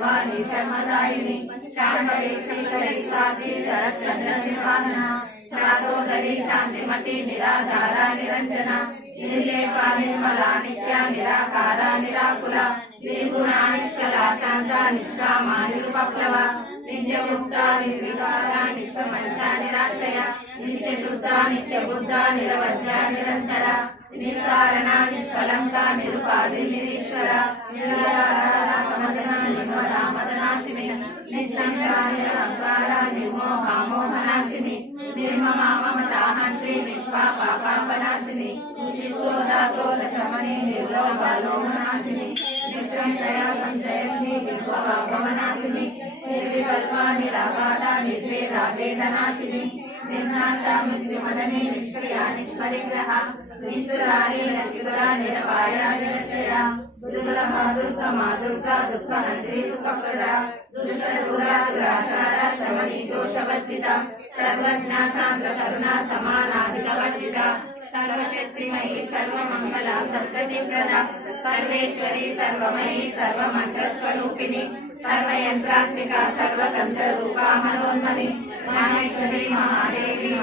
सर्वाणि शर्मदायिनी शांभवी श्रीकरी स्वाति शरत् चंद्र निर्वाहना शातोदरी शांतिमती निराधारा निरंजना निर्लेपा निर्मला नित्या निराकारा निराकुला निर्गुणा निष्कला शांता निष्कामा निरुपप्लवा नित्यमुक्ता निर्विकारा निष्प्रपंचा निराश्रया नित्यशुद्धा नित्यबुद्धा निरवध्या निरंतरा निष्कारणा निष्कलंका निरुपाधि निरीश्वरा निराधारा मदना निर्मला मदनाशिनी निःसंगा निरहंकारा निर्मोहा मोहनाशिनी निर्ममा ममता हंत्री विश्वा पापापनाशिनी निष्क्रोधा क्रोध शमनी निर्लोभा लोभनाशिनी निःसंशया संशयनी निर्भवा भवनाशिनी निर्विकल्पा निराबाधा निर्भेदा वेदनाशिनी निर्नाशा मृत्युमदनी निष्क्रिया निष्परिग्रहा निःसुरारी नचितुरा निरपाया निरतया दुर्लभा दुर्गमा दुर्गा दुःखहन्त्री सुखप्रदा दुष्टदूरा दुराचारा शमनी दोषवर्जिता सर्वज्ञा सान्द्र करुणा समानाधिकवर्जिता सर्वशक्तिमयी सर्वमंगला सर्वसिद्धिप्रदा सर्वेश्वरी सर्वमयी सर्वमन्त्रस्वरूपिणी सर्वयंत्रात्मिका सर्वतंत्र रूपा मनोन्मणि माहेश्वरी महादेवी